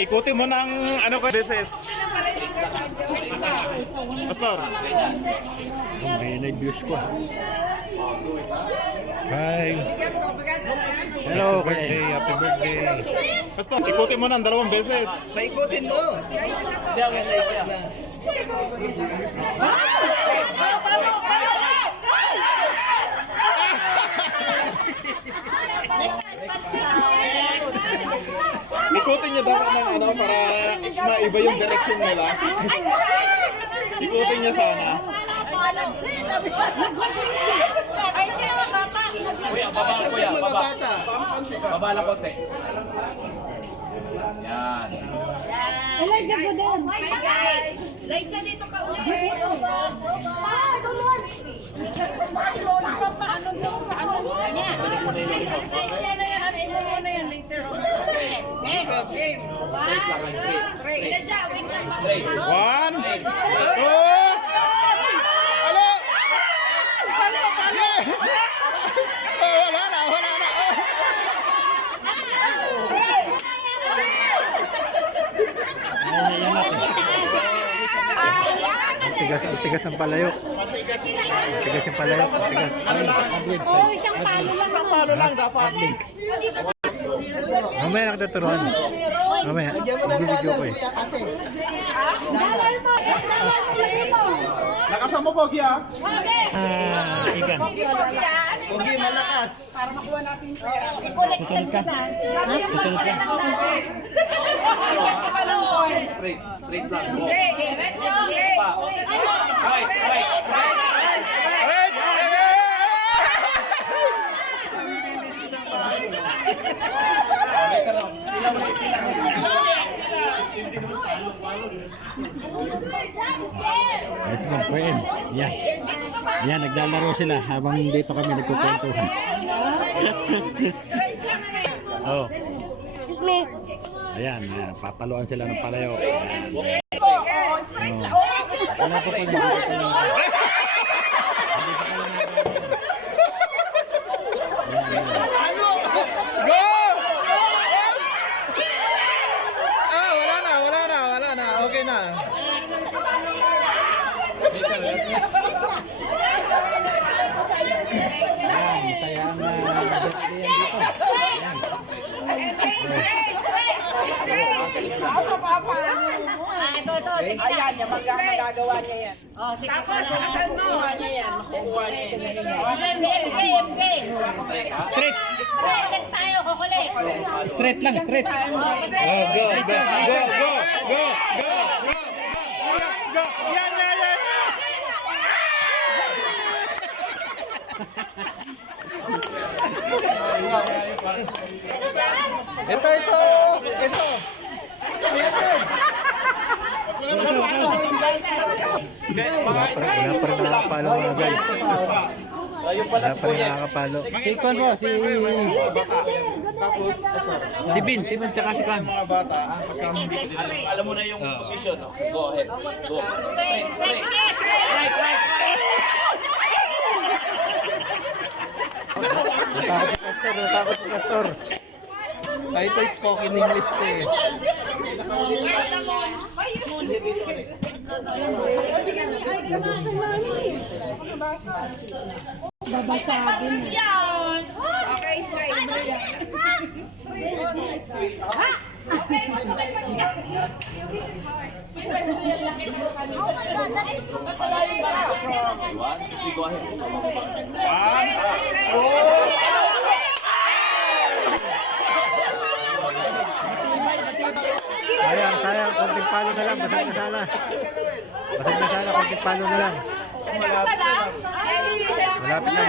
Ikutin mo ng ano ka beses. Pastor. May nag-views ko. Hi. Hello, birthday. Happy birthday. Pastor, ikutin mo ng 2 beses. Paikutin mo. Hindi ako naikot na. Ikutin niya dapat ng ano para maiba yung direction nila. Ikutin niya sana. Kuya, baba. Baba lang konti. Yan. Elijah ko din. Elijah dito ka ulit. Paano doon sa ano? Later on. Game. Straight. 1, 2. Hello. Wala na. Ang tigas ng palayok. Tigas yung palayok. Tigas. Isang palo lang dapat. Mamaya nakatuturuan. Mamaya. Video ko eh. Lakasan mo, Pogi, ah. Igan. Pogi, malakas. Susunod ka. Susunod ka. Straight lang. Let's go, Kuya. Yan. Yan, naglalaro sila habang dito kami nagkukwentuhan. Oh. Excuse me. Ayan, papaluan sila ng palayo. Straight lang. Wala po pa na. Go! Wala na. Okay na. Ayan, masaya ang birthday dito. Ayan, yung magagawa niya yan. Tapos, makukuha niya yan. Makukuha niya yan. Straight. Tayo, kukulit. Straight lang, straight. Go. Yan. Ito. Wala pa rin nakakapalo mga guys. Ayun pala Wala pa rin nakakapalo. Si Kon mo, si Bin tsaka si Kon. Mga bata, alam mo na yung position. No? Go ahead. Go. Straight. Natakot si Pastor. Kahit ay spoken English eh. Babasagin. Okay, Go ahead. Sayang, konting palo na lang, basag na sana, konting palo na lang. Malapit na.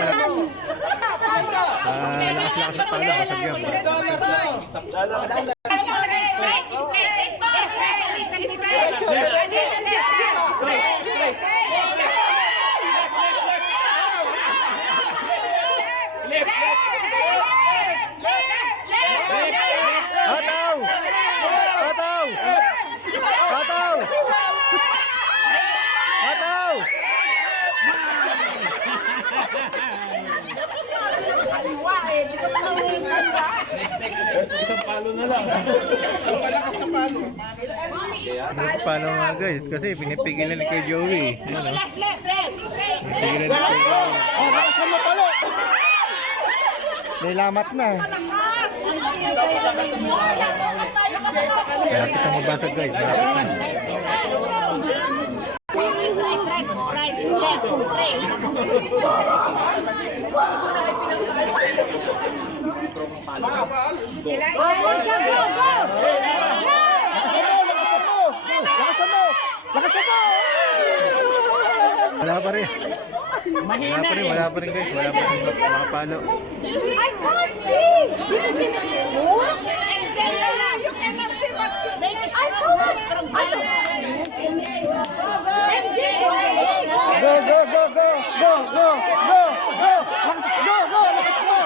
Lakas ng palo, basag yan. Paano nga guys? Kasi pinipigilan ni kay Joey. Yan o. Left, left, left. Straight. Pinipigilan ni kay Joey. Oh, lakasan mo talo. Nilamat na. Malapit na mabasag guys. Malapit na. Right, left, straight. Wala pa rin. Wala pa rin guys. Wala pa rin makapalo. I can't see. You cannot see what you make. I Go, go, go, go, go, go, go, go. Lakas, go, go, lakas mo.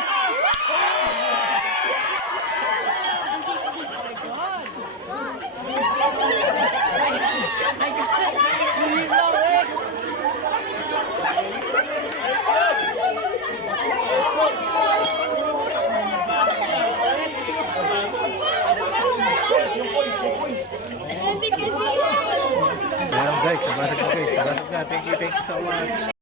Ayan guys. Nabasag na guys. Nabasag na. Thank you so much.